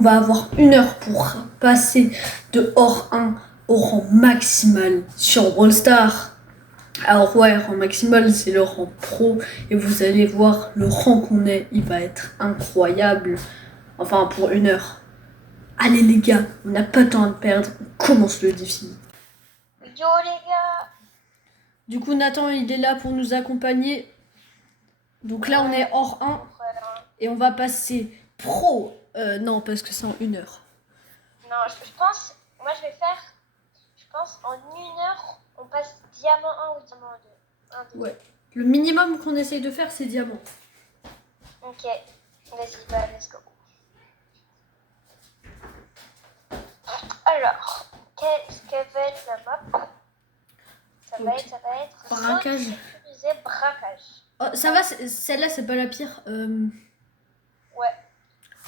on va avoir 1 heure pour passer de hors 1 au rang maximal sur Brawl Stars. Alors ouais, rang maximal, c'est le rang pro. Et vous allez voir, le rang qu'on est, il va être incroyable. Enfin, pour 1 heure. Allez les gars, on n'a pas de temps à perdre. On commence le défi. Yo les gars. Du coup, Nathan, il est là pour nous accompagner. Donc là, on est hors 1. Et on va passer pro. Non, parce que c'est en 1 heure. Non, je pense, moi je vais faire, je pense en 1 heure, on passe diamant 1 ou diamant 2. 1, 2. Ouais. Le minimum qu'on essaye de faire, c'est diamant. Ok, vas-y, bah, let's go. Alors, qu'est-ce que va être la map? Ça va être braquage. zone sécurisée, braquage. Oh, ça va, celle-là, c'est pas la pire. Ouais.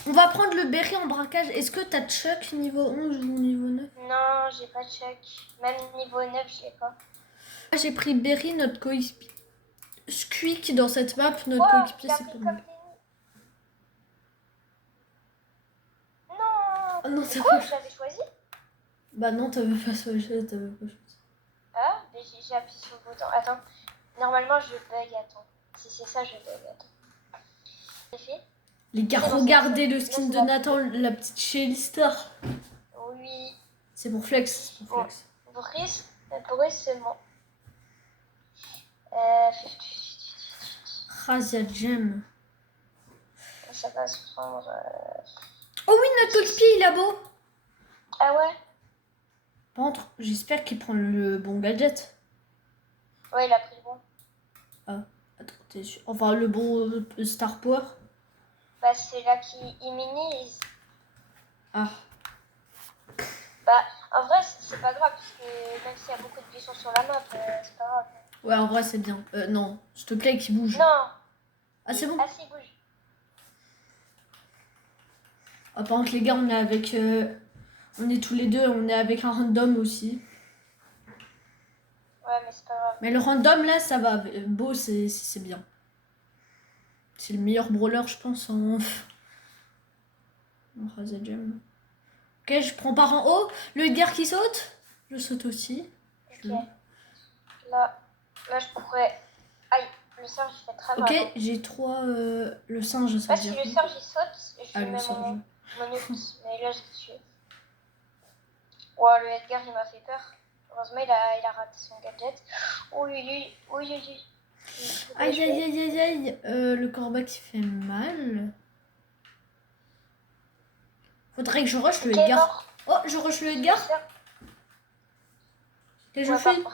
On va prendre le berry en braquage. Est-ce que t'as Chuck niveau 11 ou niveau 9? Non, j'ai pas de Chuck. Même niveau 9, je l'ai pas. J'ai pris Berry, notre coéquipier. Squeak dans cette map, notre coéquipier, c'est pas mal. Non, Oh non, quoi, je l'avais choisi? Bah non, t'avais pas choisi, Ah, mais j'ai appuyé sur le bouton. Attends, normalement je bug, attends. Si c'est ça, je bug, attends. J'ai fait. Les gars, regardez le skin de Nathan, la petite Shelly Star. Oui. C'est pour Flex. Brice, c'est bon. Razia Gem. Ça va se prendre. Oh oui, notre coéquipier, il a beau. Ah ouais? Par contre, j'espère qu'il prend le bon gadget. Ouais, il a pris le bon. Ah, attends, t'es sûr? Enfin, le bon Star Power. Bah, c'est là qui immunise. Ah. Bah, en vrai, c'est pas grave, parce que même s'il y a beaucoup de buissons sur la map, c'est pas grave. Ouais, en vrai, c'est bien. Non, s'il te plaît, qu'il bouge. Non. Ah, c'est bon. Ah, si, bouge. Ah, par contre, les gars, on est avec... on est tous les deux, on est avec un random aussi. Ouais, mais c'est pas grave. Mais le random, là, ça va. Beau, c'est bien. C'est le meilleur brawler, je pense, en Razia Gem. Ok, je prends par en haut. Le Edgar qui saute. Je saute aussi. Ok. Là, je pourrais... Aïe, le singe, il fait très mal. Ok, j'ai 3... le singe, ça veut dire. Si le singe, il saute, je le mets singe. mon ult. Mais là, je l'ai tué. Ouais, le Edgar, il m'a fait peur. Heureusement, il a raté son gadget. Oui. Aïe. Le corbac qui fait mal. Faudrait que je rush le Edgar. Oh, je rush le Edgar. Et je fuis.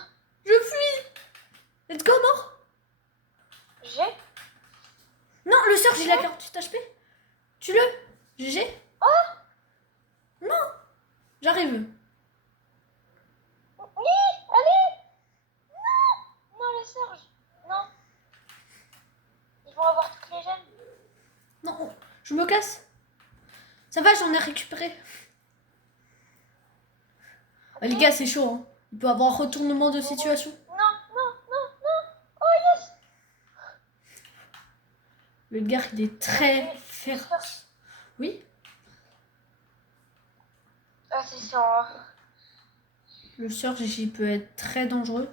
Je fuis. Let's go, mort. J'ai. Non, le surge, il a 48 HP. Tue-le. GG. Oh. Non. J'arrive. Oui, allez. Non, le surge. Non. Ils vont avoir toutes les gemmes. Non, je me casse. Ça va, j'en ai récupéré. Okay. Les gars, c'est chaud. Hein. Il peut avoir un retournement de situation. Non. Oh, yes. Le gars, il est très féroce. Oui. Ah, c'est ça. Le surge, il peut être très dangereux.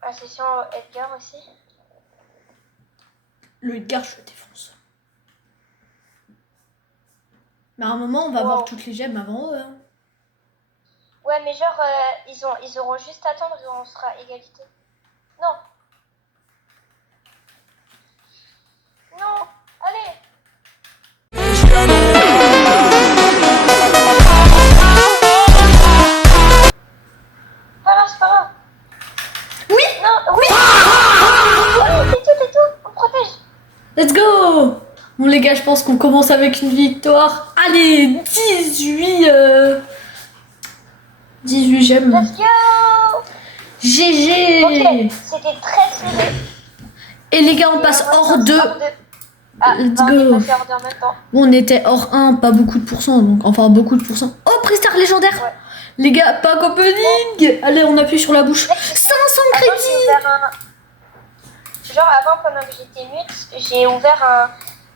Ah, c'est sûr, Edgar aussi. Le Edgar, je le défonce. Mais à un moment, on va avoir toutes les gemmes avant eux. Hein. Ouais, mais genre, ils auront juste à attendre et on sera égalité. Non. Non, allez. C'est pas grave. Oui. Non, oui. Oui, fais tout, on protège. Let's go. Bon les gars, je pense qu'on commence avec une victoire. Allez, 18 gemmes. Let's go. GG. Ok, c'était très serré. Et les gars, on passe hors 2. Ah, let's go. On est passé hors 2 en même temps. Bon, on était hors 1, pas beaucoup de pourcents. Donc, enfin, beaucoup de pourcents. Oh, Prestar légendaire. Ouais. Les gars, pack opening. Allez, on appuie sur la bouche. 500 crédits. Genre avant, pendant que j'étais mute, j'ai ouvert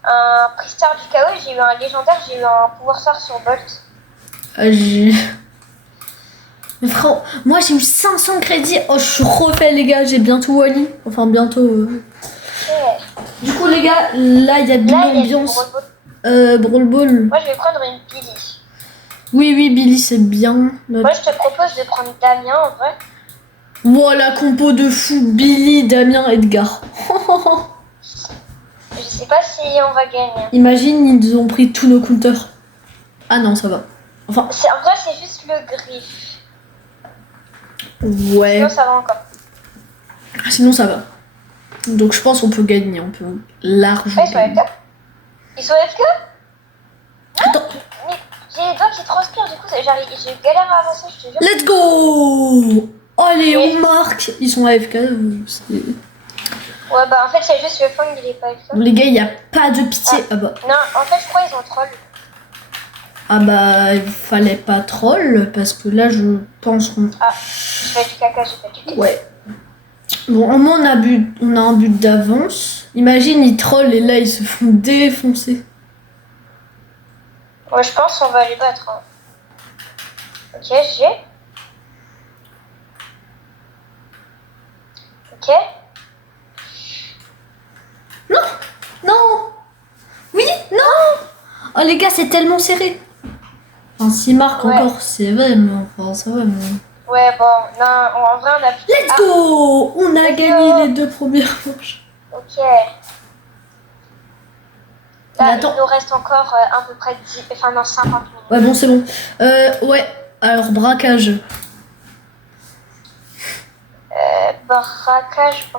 un Pristar du chaos, j'ai eu un légendaire, j'ai eu un pouvoir sort sur Bolt. Mais frère, moi j'ai eu 500 crédits. Oh, je suis refait, les gars. J'ai bientôt Wally. Enfin, bientôt. Ok. Du coup, les gars, là il y a de Là, il y a du l'ambiance. Brawl Ball. Brawl Ball. Moi, je vais prendre une Billy. Oui, Billy, c'est bien. Moi, je te propose de prendre Damien en vrai. Voilà, compo de fou. Billy, Damien, Edgar. Je sais pas si on va gagner. Imagine, ils ont pris tous nos counters. Ah non, ça va. Enfin, En vrai, c'est juste le griffe. ouais. Sinon, ça va encore. Sinon, ça va. Donc, je pense qu'on peut gagner. On peut largement. Ouais, ils sont gagner. FK. Ils sont FK. Attends. Mais j'ai les doigts qui transpirent, du coup, j'ai galère à avancer, je te jure. Let's go! Allez, Oui. on marque. Ils sont AFK. Ouais, bah en fait, c'est juste le fang, il est pas FK. Les gars, il n'y a pas de pitié. Ah bah. Non, en fait, je crois qu'ils ont troll. Ah bah, il fallait pas troll. Parce que là, je pense qu'on. Ah, je fais du caca, j'ai fait du caca. Ouais. Bon, au moins, on a un but d'avance. Imagine, ils trollent et là, ils se font défoncer. Ouais, je pense qu'on va les battre. Hein. Ok, j'ai. Ok. Non! Non! Oui! Non! Oh les gars, c'est tellement serré. Enfin, s'ils marquent Ouais. encore, c'est vrai, mais enfin, ça va. Mais... Ouais, bon, non, en vrai, on a plus. Let's go! On a Let's gagné go. les 2 premières manches. Ok. Mais Là, attends. il nous reste encore à peu près 10, enfin non, 50 minutes. Ouais, bon, c'est bon. Ouais, alors braquage. Braquage.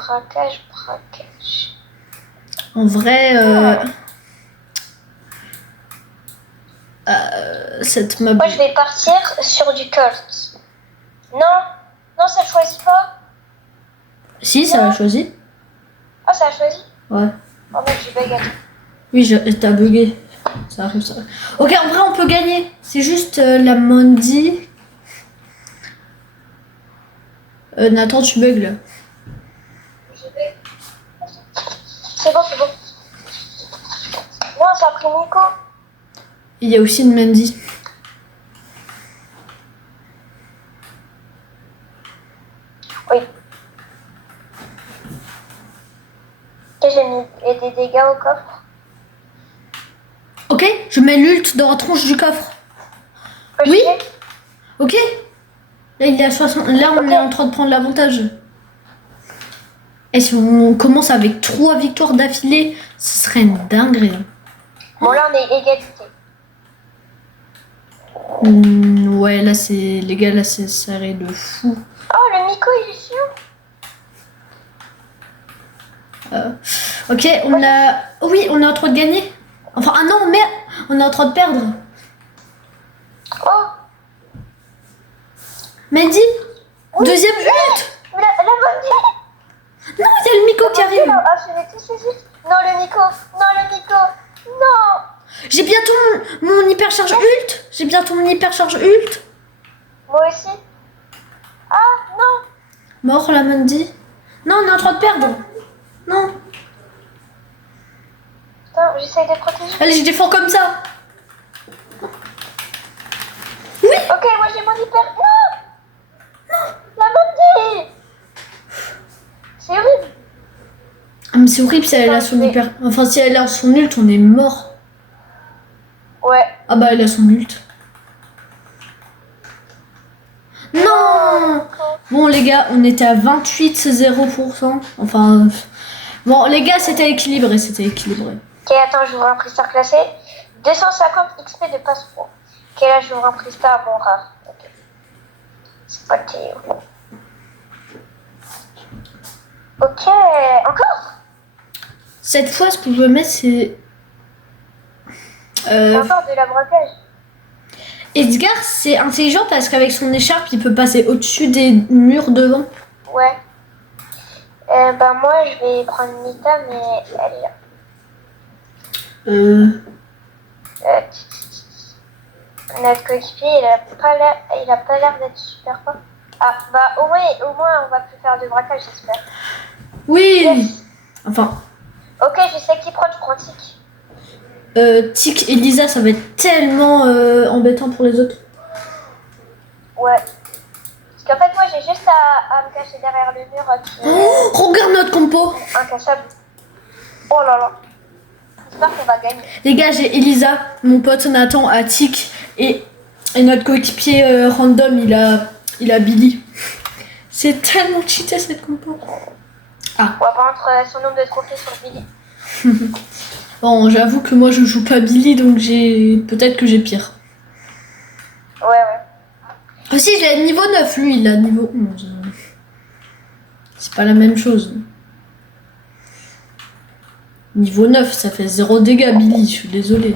En vrai, cette map. Moi, je vais partir sur du Colt. Non, ça choisit pas. Si, ça l'a choisi. Ah, ça a choisi. Ouais. Oh mec, j'ai bug. Oui, t'as bugué. Ça arrive, ça. Ok, en vrai, on peut gagner. C'est juste la Mandy. Nathan, tu bugs là. J'ai bug. C'est bon. Non, ça a pris Nico. Il y a aussi une Mandy. Oui. Ok, j'ai mis des dégâts au coffre. Ok, je mets l'ult dans la tronche du coffre. Oui. Ok. Là, il est à 60. Là, on est en train de prendre l'avantage. Et si on commence avec 3 victoires d'affilée, ce serait une dinguerie. Bon, là, on est égalité. Ouais, là, c'est. Les gars, là, c'est serré de fou. Oh, le Nico, il est chiant. Ok, on a. Oui, on est en train de gagner. Enfin, ah non, merde, on est en train de perdre. Oh, Mandy, oui. deuxième ult. La Mandy. Non, il y a le Miko qui arrive. Ah, je vais tous les ult. Non, le Nico. Non. J'ai bientôt mon hypercharge ult. J'ai bientôt mon hypercharge ult. Moi aussi. Ah, non. Mort la Mandy. Non, on est en train de perdre. Non. Attends, j'essaye de protéger. Allez, je défends comme ça. Oui. Ok, moi j'ai mon hyper. Non. La Mandy. C'est horrible. Ah, mais c'est horrible si elle a son hyper. Enfin, si elle a son ult, on est mort. Ouais. Ah bah, elle a son ult. Non. Bon, les gars, on était à 28,0%. Enfin. Bon, les gars, c'était équilibré. Ok, attends, j'ouvre un Pristar classé. 250 XP de passe-pro. Ok, là j'ouvre un Pristar bon rare. Ok. C'est pas Théo. Ok, encore. Cette fois, ce que je veux mettre, c'est. Encore de la braquage. Edgar, c'est intelligent parce qu'avec son écharpe, il peut passer au-dessus des murs devant. Ouais. Bah moi je vais prendre Nita, mais elle est là. Notre coéquipier, il a pas l'air d'être super fort. Ah bah au moins on va plus faire de braquage, j'espère. Oui. Yes. Enfin. Ok, je sais qui prendre, je prends Tic. Tic et Lisa, ça va être tellement embêtant pour les autres. Ouais. Parce qu'en fait, moi, j'ai juste à me cacher derrière le mur qui est Oh, regarde notre compo. incassable. Oh là là. J'espère qu'on va gagner. Les gars, j'ai Elisa, mon pote Nathan a Tic et notre coéquipier random, il a Billy. C'est tellement cheaté cette compo. Ah. On va prendre son nombre de trophées sur Billy. Bon, j'avoue que moi je joue pas Billy, donc peut-être que j'ai pire. Ouais. Aussi, il a niveau 9, lui, il a niveau 11. C'est pas la même chose. Niveau 9, ça fait 0 dégâts, Billy, je suis désolée.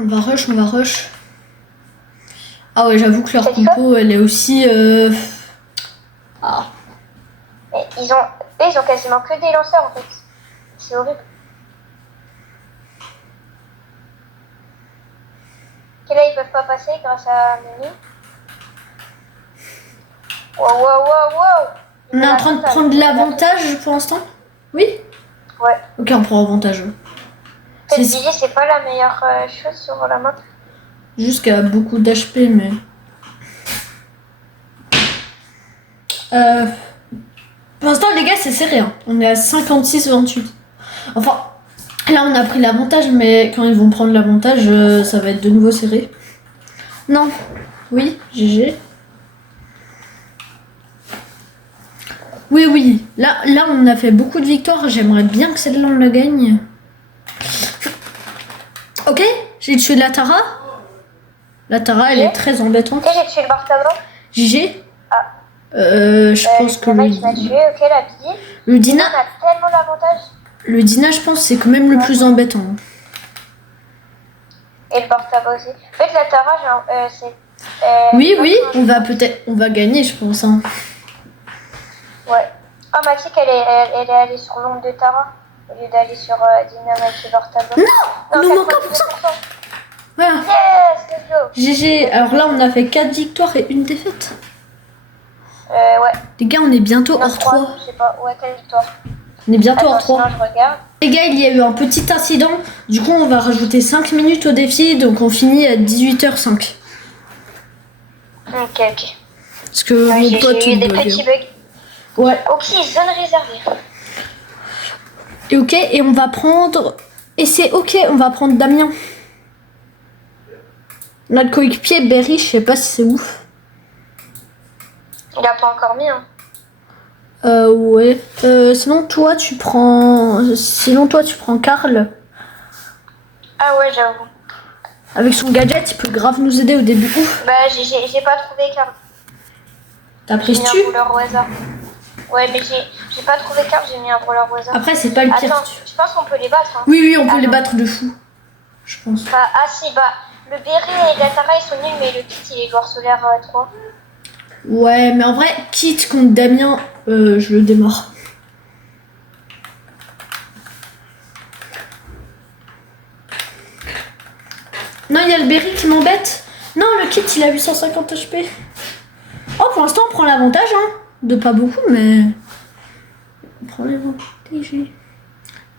On va rush. Ah ouais, j'avoue que leur compo, elle est aussi... Ah. Mais ils ont quasiment que des lanceurs, en fait. C'est horrible. Et là, ils peuvent pas passer grâce à Mimi. Wow. On est en train de prendre l'avantage pour l'instant? Oui? Ouais. Ok, on prend avantage. En fait, Billy, c'est pas la meilleure chose sur la map. Juste qu'elle a beaucoup d'HP, mais... Pour l'instant, les gars, c'est serré. Hein. On est à 56-28. Enfin, là, on a pris l'avantage, mais quand ils vont prendre l'avantage, ça va être de nouveau serré. Non. Oui, GG. Oui. Là, on a fait beaucoup de victoires. J'aimerais bien que celle-là, on la gagne. Ok, j'ai tué la Tara. La Tara, elle est très embêtante. Ok, j'ai tué le Bartabo. GG. Ah. Je pense que le m'a tué, ok, la Billy. Le Dina, on a tellement d'avantages. Le Dina, je pense, c'est quand même le plus embêtant. Et le Bartabo aussi. En fait, la Tara, c'est... oui, on va gagner, je pense. Hein. Ouais. Ah, Mathilde, elle est allée sur l'ombre de Tara au lieu d'aller sur Dynamite et Bartabo. Non, nous manque 1%. Voilà. Yes, let's go. GG. Alors là, on a fait 4 victoires et 1 défaite. Ouais. Les gars, on est bientôt hors 3. Je sais pas, ouais, quelle victoire? On est bientôt hors 3. Je regarde. Les gars, il y a eu un petit incident. Du coup, on va rajouter 5 minutes au défi. Donc, on finit à 18h05. Ok. Parce que mon pote... J'ai eu des petits bugs. Ouais. Ok, zone réservée. Et ok, et on va prendre... Et c'est ok, on va prendre Damien. Notre coéquipier, Berry, je sais pas si c'est ouf. Il a pas encore mis, hein. Ouais. Sinon, toi, tu prends Karl. Ah ouais, j'avoue. Avec son gadget, il peut grave nous aider au début. Ouf. Bah, j'ai pas trouvé Karl. T'as pris J'ai mis un brûleur au hasard. Ouais, mais j'ai pas trouvé Karl, j'ai mis un brûleur au hasard. Après, c'est pas le pire. Attends, je pense qu'on peut les battre. Hein. Oui, on peut les battre de fou. Je pense. Bah, le Berry et la Tara, ils sont nuls, mais le kit, il est joueur solaire 3. Ouais, mais en vrai, quitte contre Damien, je le démarre. Non, il y a le Berry qui m'embête. Non, le kit, il a 850 HP. Oh, pour l'instant, on prend l'avantage, hein. De pas beaucoup, mais... On prend l'avantage. Je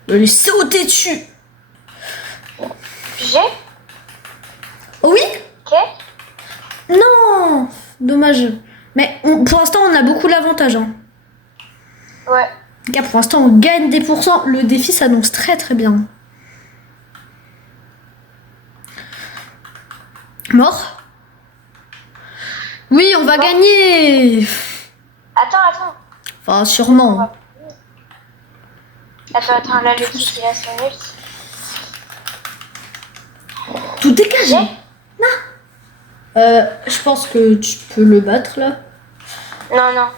vais les sauter dessus. J'ai Oh oui? Ok. Non, dommage. Mais pour l'instant, on a beaucoup l'avantage. Hein. Ouais. Les gars, pour l'instant, on gagne des pourcents. Le défi s'annonce très très bien. Mort? Oui, on va gagner. Attends. Enfin, sûrement. Attends, là, le kit, il a son ult. Tout dégagé. Non. Je pense que tu peux le battre, là. Non.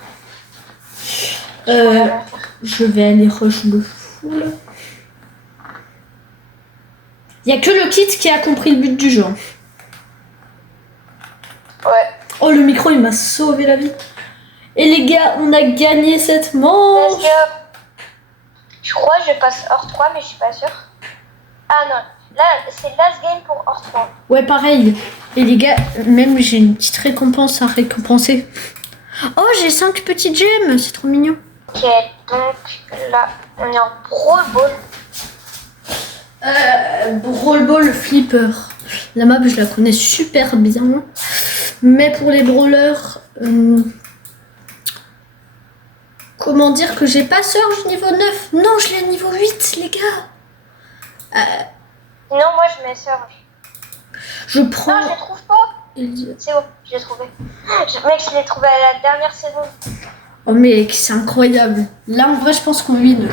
Je vais aller rush le fou, là. Il n'y a que le kit qui a compris le but du jeu. Ouais. Oh, le micro, il m'a sauvé la vie. Et les gars, on a gagné cette manche. Let's go. Je crois que je passe hors 3, mais je suis pas sûre. Ah non, là, c'est last game pour hors 3. Ouais, pareil. Et les gars, même j'ai une petite récompense à récompenser. Oh, j'ai 5 petites gemmes, c'est trop mignon. Ok, donc là, on est en Brawl Ball. Brawl Ball Flipper. La map, je la connais super bien. Mais pour les brawlers, comment dire que j'ai pas Surge niveau 9? Non, je l'ai niveau 8, les gars. Non, moi je mets Surge. Je prends... Non, je les trouve pas. C'est bon, je l'ai trouvé. Mec, je l'ai trouvé à la dernière saison. Oh mec, c'est incroyable. Là, en vrai, je pense qu'on win.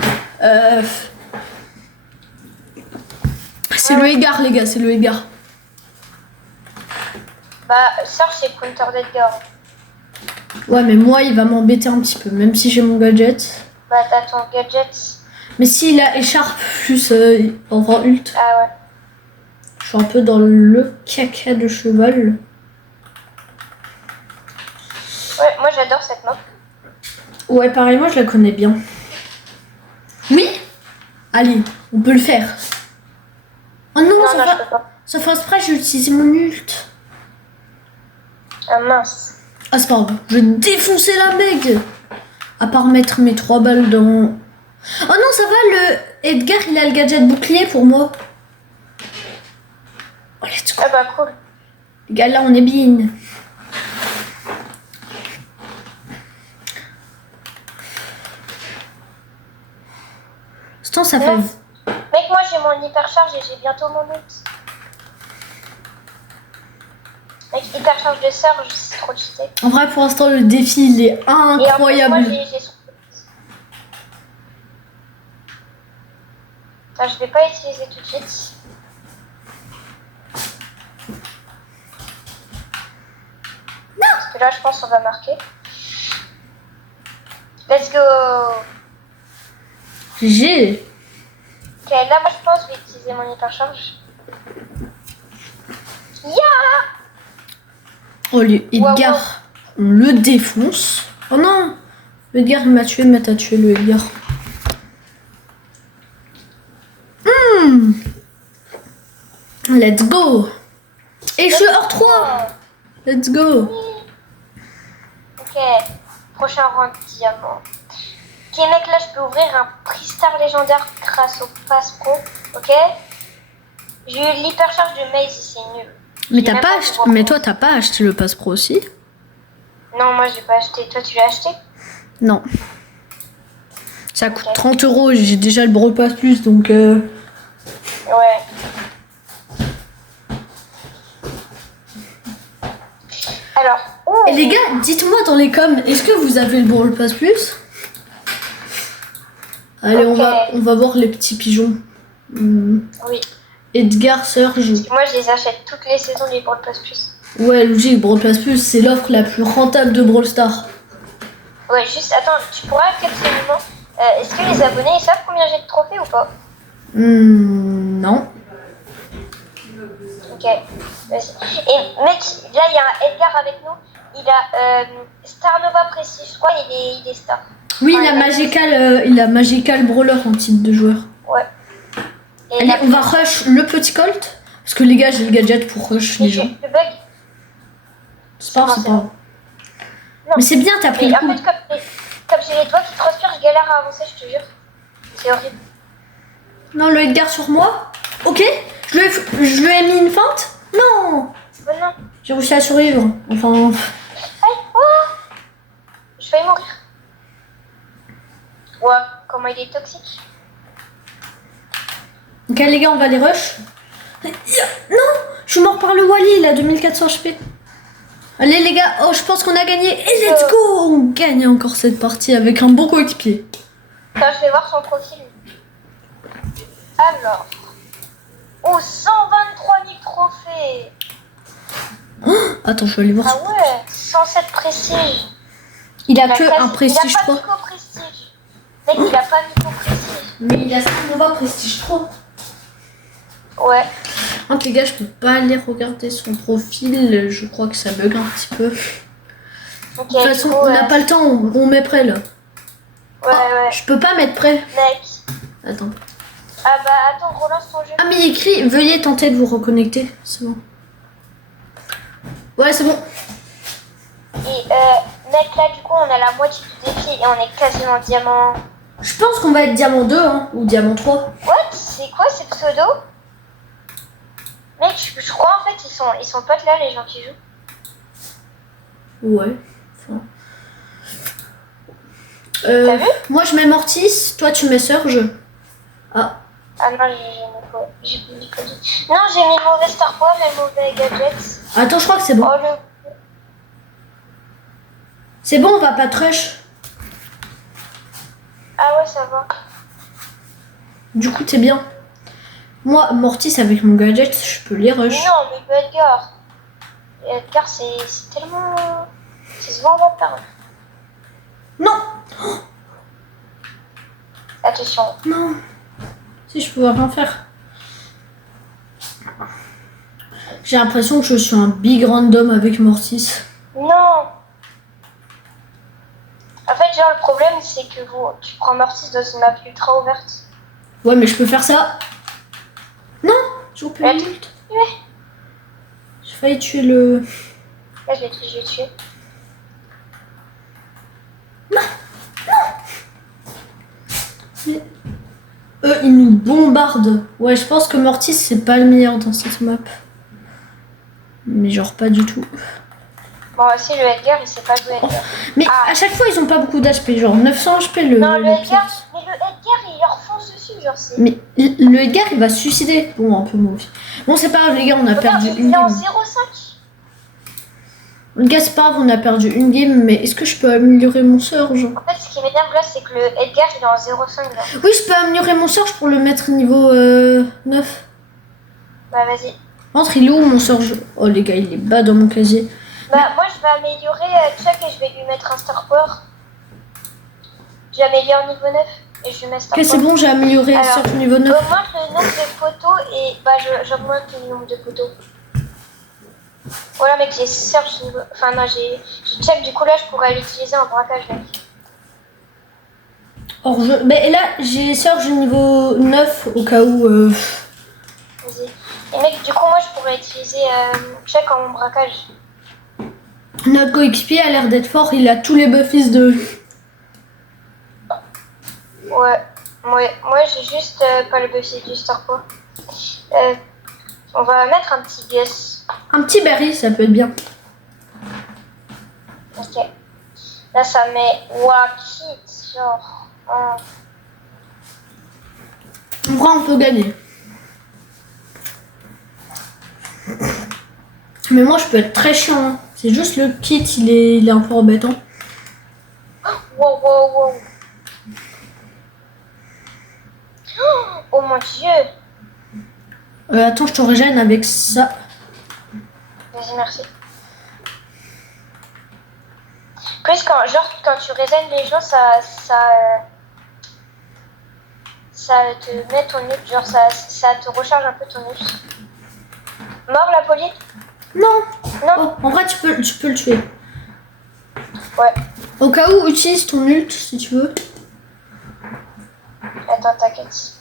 C'est le Edgar, les gars, c'est le Edgar. Bah, Surge, c'est Counter d'Edgar. Ouais, mais moi, il va m'embêter un petit peu, même si j'ai mon gadget. Bah, t'as ton gadget. Mais s'il a écharpe plus en ult, Ah ouais. je suis un peu dans le caca de cheval. Ouais, moi j'adore cette map. Ouais, pareil, moi je la connais bien. Oui. Allez, on peut le faire. Oh non, Non, ça, non, fait... je peux pas. ça fait exprès, j'ai utilisé mon ult. Ah mince. Ah, c'est pas grave, je vais défoncer la meg. À part mettre mes 3 balles dans... Oh non, ça va, le Edgar, il a le gadget bouclier pour moi. Oh, let's go. Ah bah cool. Les gars, là, on est bien. Ce temps, ça fait... Mec, moi j'ai mon hypercharge et j'ai bientôt mon ult. Mec, hypercharge de Surge, c'est trop cheaté. En vrai, pour l'instant, le défi, il est incroyable. Et en plus, moi j'ai son ult. Attends, je vais pas utiliser tout de suite. Parce que là, je pense qu'on va marquer. Let's go. GG. Ok, là, moi, je pense que je vais utiliser mon hypercharge. Yeah. Oh, le Edgar, on le défonce. Oh non, le Edgar, il m'a tué, mais t'as tué le Edgar. Let's go. Et je suis hors 3. Let's go. Ok, prochain rang diamant. Ok, mec, là, je peux ouvrir un prix star légendaire grâce au pass pro. Ok. J'ai eu l'hypercharge de Maze, c'est nul. Mais t'as pas acheté... Mais toi, t'as pas acheté le pass pro aussi? Non, moi, j'ai pas acheté. Toi, tu l'as acheté? Non. Ça coûte 30 €. J'ai déjà le Brawl Pass Plus, donc... Ouais. Alors... Et les gars, dites-moi dans les coms, est-ce que vous avez le Brawl Pass Plus? Allez, on va voir les petits pigeons. Oui. Edgar, Surge. Moi, je les achète toutes les saisons du Brawl Pass Plus. Ouais, logique, Brawl Pass Plus, c'est l'offre la plus rentable de Brawl Stars. Ouais, juste, attends, tu pourras absolument... est-ce que les abonnés, ils savent combien j'ai de trophées ou pas? Non. Ok, vas-y. Et mec, là, il y a un Edgar avec nous. Il a Star Nova Prestige, je crois, il est star. Oui, Enfin, il a Magical Brawler en titre de joueur. Ouais. Et allez, on va rush le petit Colt. Parce que les gars, j'ai le gadget pour rush les gens. Le bug. C'est pas grave. Mais c'est bien, t'as pris mais le en coup. fait, comme j'ai les doigts qui transpirent, je galère à avancer, je te jure. C'est horrible. Non, le Edgar sur moi. Ok, je lui ai mis une feinte. Non. Oh non. J'ai réussi à survivre. Enfin... Aïe, oh. Je vais mourir. Ouais, comment il est toxique. Ok les gars, on va les rush. Non, je suis mort par le Wally, il a 2400 HP. Allez les gars, oh je pense qu'on a gagné. Et let's go. On gagne encore cette partie avec un bon coéquipier. Attends, je vais voir son profil. Alors. Oh, 123 000 trophées. Oh, attends, je vais aller voir. Ah ouais, 107 prestige. Il a que un prestige, je crois. Il a pas Nico prestige. Mec, il a pas Nico prestige. Mais il a Star Nova prestige 3. Ouais. Donc les gars, je peux pas aller regarder son profil. Je crois que ça bug un petit peu. Okay, de toute façon, on n'a pas le temps. On met prêt là. Ouais, ouais. Je peux pas mettre prêt. Mec. Attends. Ah bah attends, relance ton jeu. Ah mais il écrit, veuillez tenter de vous reconnecter. C'est bon. Ouais, c'est bon. Et mec, là, du coup, on a la moitié du défi et on est quasiment diamant. Je pense qu'on va être diamant 2 hein, ou diamant 3. What? C'est quoi ces pseudos? Mec, je crois en fait, ils sont potes là, les gens qui jouent. Ouais. Enfin... T'as vu? Moi, je mets Mortis, toi, tu mets Surge. Ah. Ah non, j'ai mis Cody. Non, j'ai mis le mauvais Star Power et le mauvais Gadget. Attends, je crois que c'est bon. Oh, le... C'est bon, on va pas te rush. Ah ouais, ça va. Du coup, t'es bien. Moi, Mortis, avec mon gadget, je peux les rush. Non, mais le Edgar. Edgar, c'est tellement... C'est souvent va perdre. Non. Attention. Non. Si, je peux rien faire. J'ai l'impression que je suis un big random avec Mortis. Non. En fait, genre, le problème, c'est que tu prends Mortis dans une map ultra ouverte. Ouais, mais je peux faire ça. Non, j'ai oublié le ult. Ouais. J'ai failli tuer le... Là, je vais tuer. Non, non. Mais... Eux, ils nous bombardent. Ouais, je pense que Mortis, c'est pas le meilleur dans cette map. Mais genre pas du tout. Bon, aussi, le Edgar, il sait pas jouer Edgar. Mais à chaque fois, ils ont pas beaucoup d'HP. Genre 900 HP le... Non, le Edgar, Pierce. mais le Edgar, il leur fonce dessus, genre c'est... Mais le Edgar, il va se suicider. Bon, un peu moi aussi. Bon, c'est pas grave, les gars, on a perdu une Il est en game. 0,5. Les gars, c'est pas grave, on a perdu une game, mais est-ce que je peux améliorer mon Surge? En fait, ce qui m'énerve là, c'est que le Edgar, il est en 0,5 là. Oui, je peux améliorer mon Surge pour le mettre niveau 9. Bah, vas-y. Entre, il est où mon Surge? Oh, les gars, il est bas dans mon casier. Bah, moi, je vais améliorer Chuck et je vais lui mettre un Star Power. J'améliore niveau 9 et je lui mets Star Ok, Power. c'est bon, j'ai amélioré Alors, Surge niveau 9. Augmente le nombre de poteaux et bah, j'augmente le nombre de poteaux. Voilà, mec, j'ai Surge niveau... Enfin, non, j'ai Chuck, du coup, là, je pourrais l'utiliser en braquage, mec. Or, mais là, j'ai Surge niveau 9 au cas où... Vas-y. Et mec, du coup, moi, je pourrais utiliser Chuck en braquage. Notre coéquipier a l'air d'être fort, il a tous les buffies de... Ouais, moi j'ai juste pas le buffy du Star Power. On va mettre un petit Gus. Un petit berry, ça peut être bien. Ok. Là, ça met Wakit, genre. En vrai, on peut gagner. Mais moi, je peux être très chiant. Hein. C'est juste le kit, il est un peu embêtant. Wow, wow, wow. Oh mon dieu. Attends, je te régène avec ça. Vas-y, merci. Plus quand tu régènes les gens, ça te met ton ult, genre ça te recharge un peu ton ult. Mort la police? Non. Non. Oh, en vrai, tu peux le tuer. Ouais. Au cas où, utilise ton ult si tu veux. Attends, t'inquiète.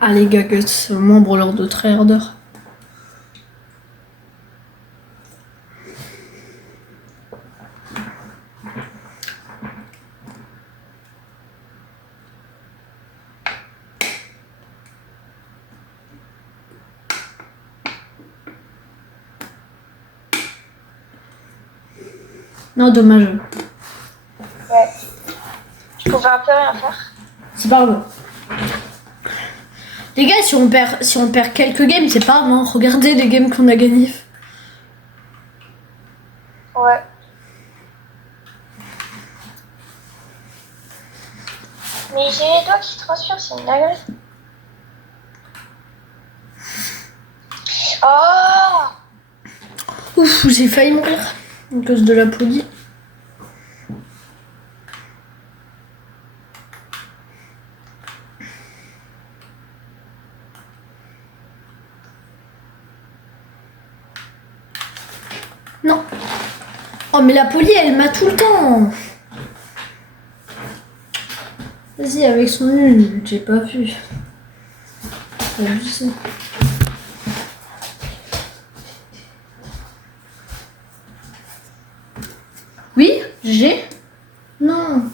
Allez, Gaguts, membre lors de Tryharder. Non, dommage. Ouais. Je pouvais un peu rien faire. C'est pas grave. Les gars, si on perd quelques games, c'est pas grave. Hein. Regardez les games qu'on a gagnés. Ouais. Mais j'ai les doigts qui transpirent, c'est une dinguerie. Oh! Ouf, j'ai failli mourir à cause de la poli. Non. Oh, mais la poli, elle m'a tout le temps. Vas-y, avec son nul, j'ai pas vu. Abusé. Oui, j'ai. Non.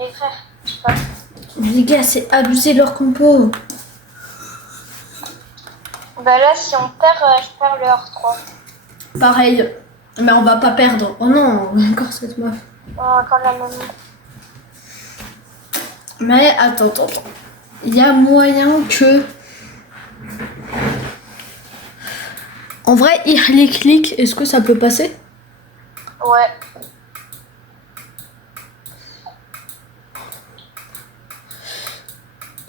Les frères, je sais pas. Les gars, c'est abusé leur compo. Bah là, si on perd, je perds le R3. Pareil. Mais on va pas perdre. Oh non, encore cette meuf. Oh, encore la même. Mais attends. Il y a moyen que... En vrai, il les clics, est-ce que ça peut passer? Ouais.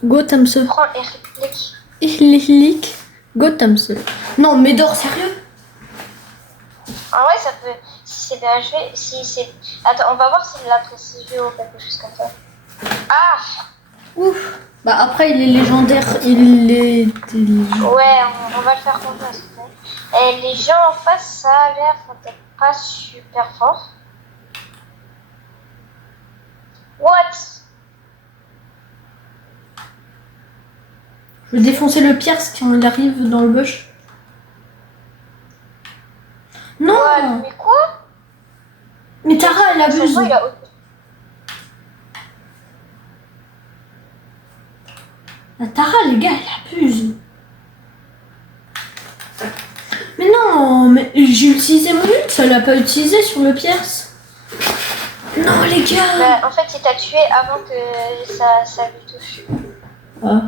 Gothamse. Prends les répliques. Ihlik. Gothamse. Non, mais d'or, sérieux? En vrai, ça peut. Si c'est bien joué. Si c'est. Attends, on va voir si c'est de la précision ou quelque chose comme ça. Ah! Ouf. Bah après, il est légendaire. Il est... Ouais, on va le faire confiance. Et les gens en face, ça a l'air peut-être pas super fort. What? Je vais défoncer le Pierce quand il arrive dans le bush. Non! Ouais, mais quoi? Mais Tara, elle abuse. Ça, il a... La Tara, les gars, elle abuse. Mais non, mais j'ai utilisé mon ult, ça l'a pas utilisé sur le Pierce. Non, les gars. Bah, en fait, il t'a tué avant que ça lui touche. Ah.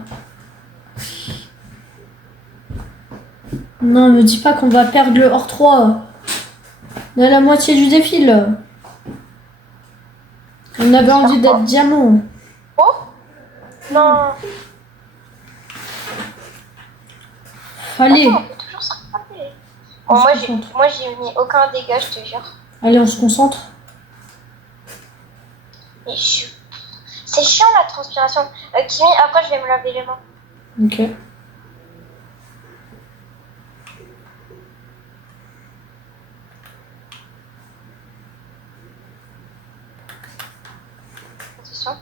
Non, me dis pas qu'on va perdre le hors 3. On est à la moitié du défi, là. On avait envie d'être diamant. Oh? Non. Allez. Attends, on peut toujours se rattraper. Bon, moi, j'ai mis aucun dégât, je te jure. Allez, on se concentre. Mais c'est chiant la transpiration. Kimi, après, je vais me laver les mains. Ok. Attention.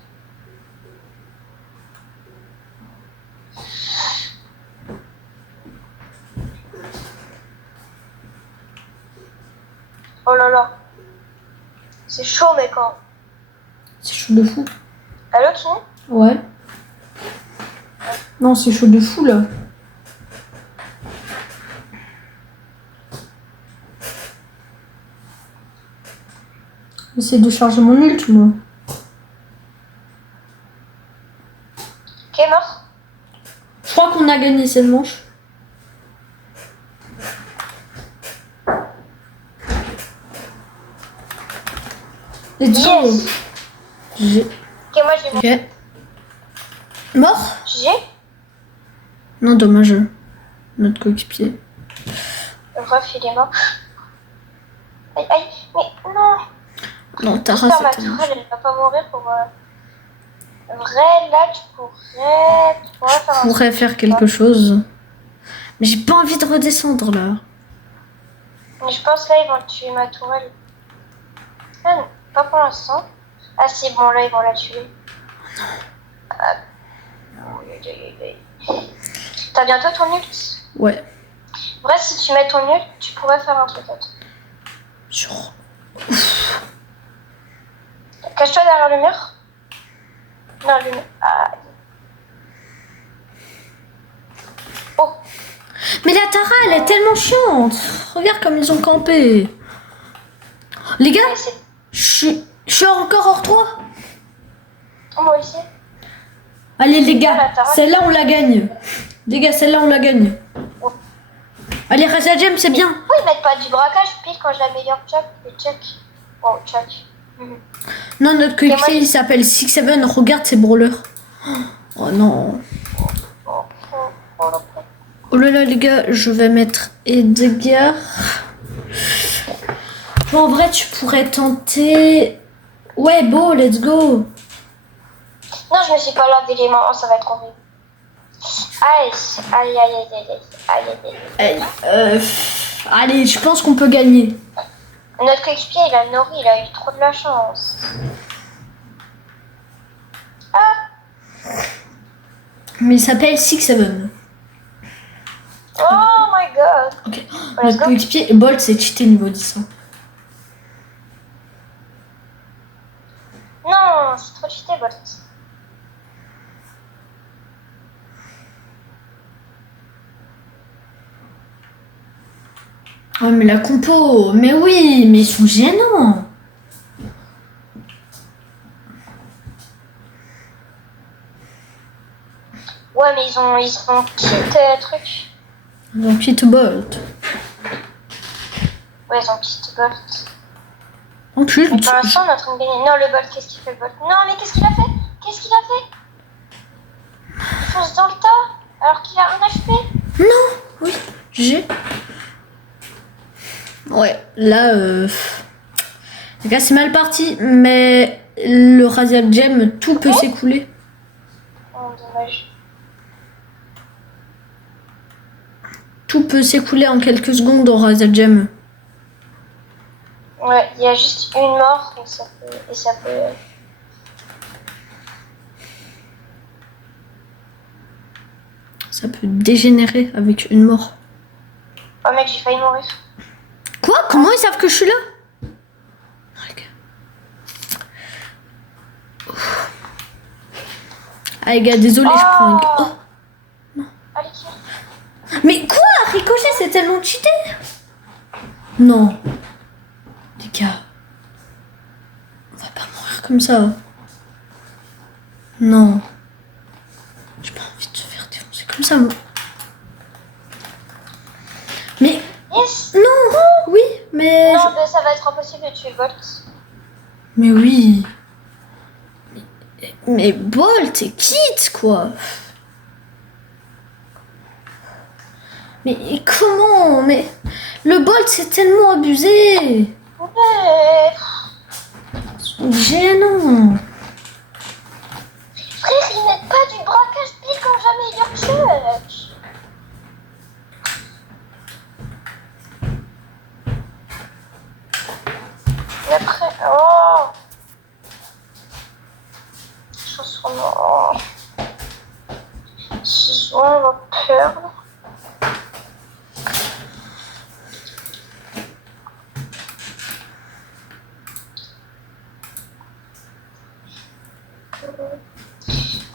Oh là là. C'est chaud, mec. Hein. C'est chaud de fou. Allô, Kimi? Ouais. Non, c'est chaud de fou, là. J'essaie de charger mon ult, moi. Ok, mort. Je crois qu'on a gagné cette manche. Let's go. Yes. J'ai... Ok, moi, j'ai Ok. Mort? J'ai Non, dommage. Notre coéquipier. le ref, il est mort. Aïe, aïe, mais non. Non, Tara, J'espère ma c'est tellement... tourelle, elle va pas mourir pour... Vrai, là, tu pourrais faire un... pourrait faire quelque chose. Mais j'ai pas envie de redescendre, là. Mais je pense là, ils vont tuer ma tourelle. Ah non, pas pour l'instant. Ah si, bon, là, ils vont la tuer. T'as bientôt ton ult? Ouais. Vrai, si tu mets ton ult, tu pourrais faire un truc d'autre. Sur... Cache-toi derrière le mur. Non, le mur. Ah. Oh, Mais la Tara, elle est tellement chiante. Regarde comme ils ont campé. Les gars, mais c'est... je suis encore hors 3. Oh, moi aussi. Allez, les La gars, Tara. celle-là, on la gagne. Les gars, celle-là, on la gagne. Allez, Raja Gem, c'est bien. Pourquoi ils mettent pas du braquage pile quand je l'améliore Chuck et Chuck? Oh, Chuck. Non, notre coéquipier, il s'appelle 6-7. Regarde ces brawlers. Oh non. Oh là là, les gars, je vais mettre Edgar. Bon, en vrai, tu pourrais tenter... Ouais, beau, let's go. Non, je me suis pas lavé les mains. Oh, ça va être horrible. Aïe, aïe, aïe, aïe, aïe, aïe, aïe, aïe. Allez, je pense qu'on peut gagner. Notre coéquipier, il a Nori, il a eu trop de la chance. Ah! Mais il s'appelle 6-7. Oh my god! Ok. Let's Notre go. coéquipier, Bolt, c'est cheaté niveau 10. Hein. Non, c'est trop cheaté, Bolt. Oh, mais la compo, mais oui, mais ils sont gênants. Ouais, mais ils ont kit truc. Donc, Pete Bolt. Ouais, ils ont kit Bolt. En plus, Mais pour l'instant, on est en train de gagner. Non, le Bolt, qu'est-ce qu'il fait, le Bolt? Non, mais qu'est-ce qu'il a fait? Qu'est-ce qu'il a fait? Il fonce dans le tas alors qu'il a un HP. non, oui, j'ai. Ouais, là, les gars, c'est mal parti, mais le Radial Gem, tout peut s'écouler. Oh, dommage. Tout peut s'écouler en quelques secondes au Radial Gem. Ouais, il y a juste une mort et ça peut... Ça peut dégénérer avec une mort. Oh mec, j'ai failli mourir. Quoi? Comment ils savent que je suis là? Ah les gars, désolé, je prends une... Oh. Allez, tire. Mais quoi? Ricochet, c'est tellement cheaté. Non. Les gars. On va pas mourir comme ça. Non. J'ai pas envie de se faire défoncer comme ça, moi. Mais... Yes. Non. Oui, mais... Non, mais ça va être impossible de tuer Bolt. Mais oui. Mais Bolt et Kit, quoi. Mais comment? Mais le Bolt, c'est tellement abusé. Ouais. Gênant. Frère, ils mettent pas du braquage pile comme jamais Yorkshire. Et après... Oh. Chanson... Oh. Ce soir, on va perdre.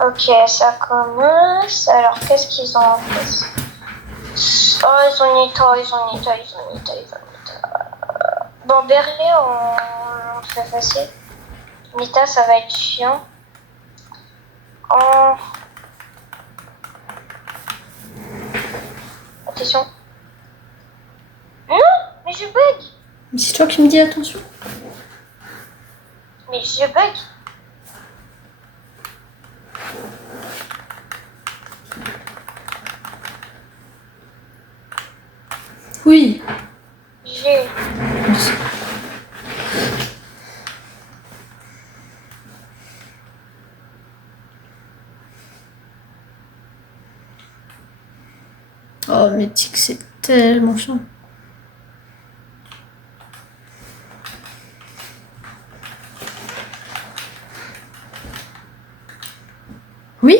Ok, ça commence. Alors, qu'est-ce qu'ils ont en face? Oh, ils ont Nita. Bon, Berlé, on le fait facile. Nita, ça va être chiant. Oh. Attention. Non, mais je bug. Mais c'est toi qui me dis attention. Mais je bug. Oui. J'ai... Oh, mais Tic, c'est tellement chiant. Oui?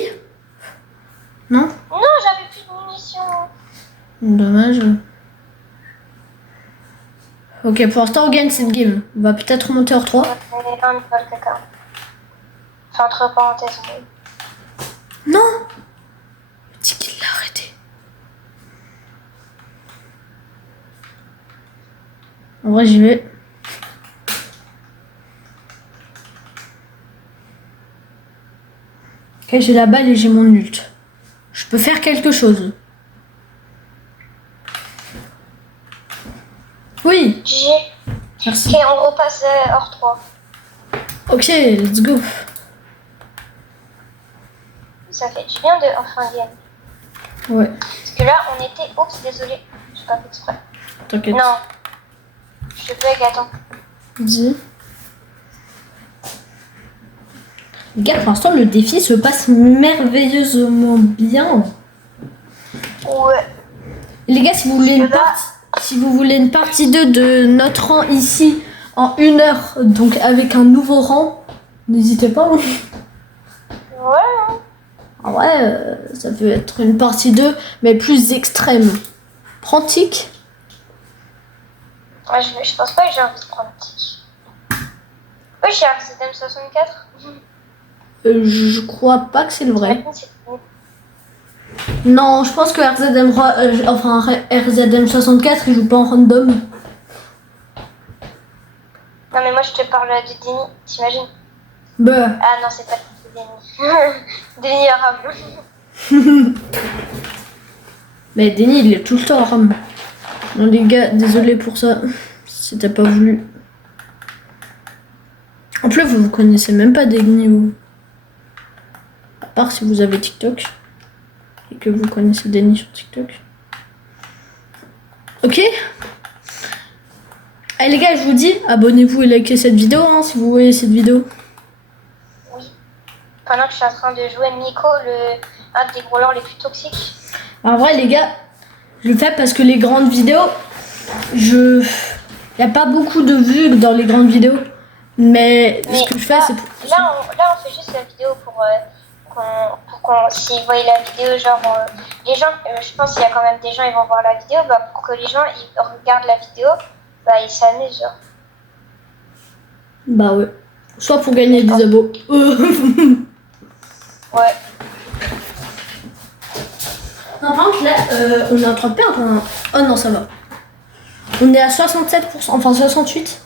Non? Non, j'avais plus de munitions. Dommage. Ok, pour l'instant, on gagne cette game. On va peut-être remonter hors 3. Ouais, un peu le caca. Enfin, entre parenthèses. Mais... Non! Tic, il l'a arrêté. En vrai, j'y vais. Ok, j'ai la balle et j'ai mon ult. Je peux faire quelque chose. Oui, J'ai... merci. Ok, on repasse hors 3. Ok, let's go. Ça fait du bien de enfin game. Ouais, Parce que là, on était... Oups, désolé. J'ai pas fait exprès. t'inquiète. Non. Je bug, attends. Dis. Les gars, pour l'instant, le défi se passe merveilleusement bien. Ouais. Les gars, si vous voulez une partie 2 de notre rang ici en 1 heure, donc avec un nouveau rang, n'hésitez pas. Ouais. En vrai, ça peut être une partie 2, mais plus extrême. Ouais, j'ai RZM64. Je crois pas que c'est le vrai. Non, je pense que RZM64 il joue pas en random. Non, mais moi je te parle de Denny, t'imagines? Bah. Ah non, c'est pas Denny. Denny Aram. Mais Denny il est tout le temps en RAM. Non les gars, désolé pour ça. Si t'as pas voulu. En plus vous connaissez même pas Denny ou. À part si vous avez TikTok. Et que vous connaissez Denny sur TikTok. Ok. Allez les gars, je vous dis, abonnez-vous et likez cette vidéo hein, si vous voyez cette vidéo. Oui. Pendant que je suis en train de jouer Nico, un des brawlers les plus toxiques. En vrai les gars, je le fais parce que les grandes vidéos, il n'y a pas beaucoup de vues dans les grandes vidéos. Mais ce que je fais, c'est pour... Là, on fait juste la vidéo pour qu'on s'ils voient la vidéo, genre, les gens, je pense qu'il y a quand même des gens, ils vont voir la vidéo, bah, pour que les gens, ils regardent la vidéo, bah, ils s'amusent, genre. Bah ouais. Soit pour gagner des abos. Ouais. Non, par contre, là, on est en train de perdre. Hein. Oh non, ça va. On est à 67%, enfin 68%.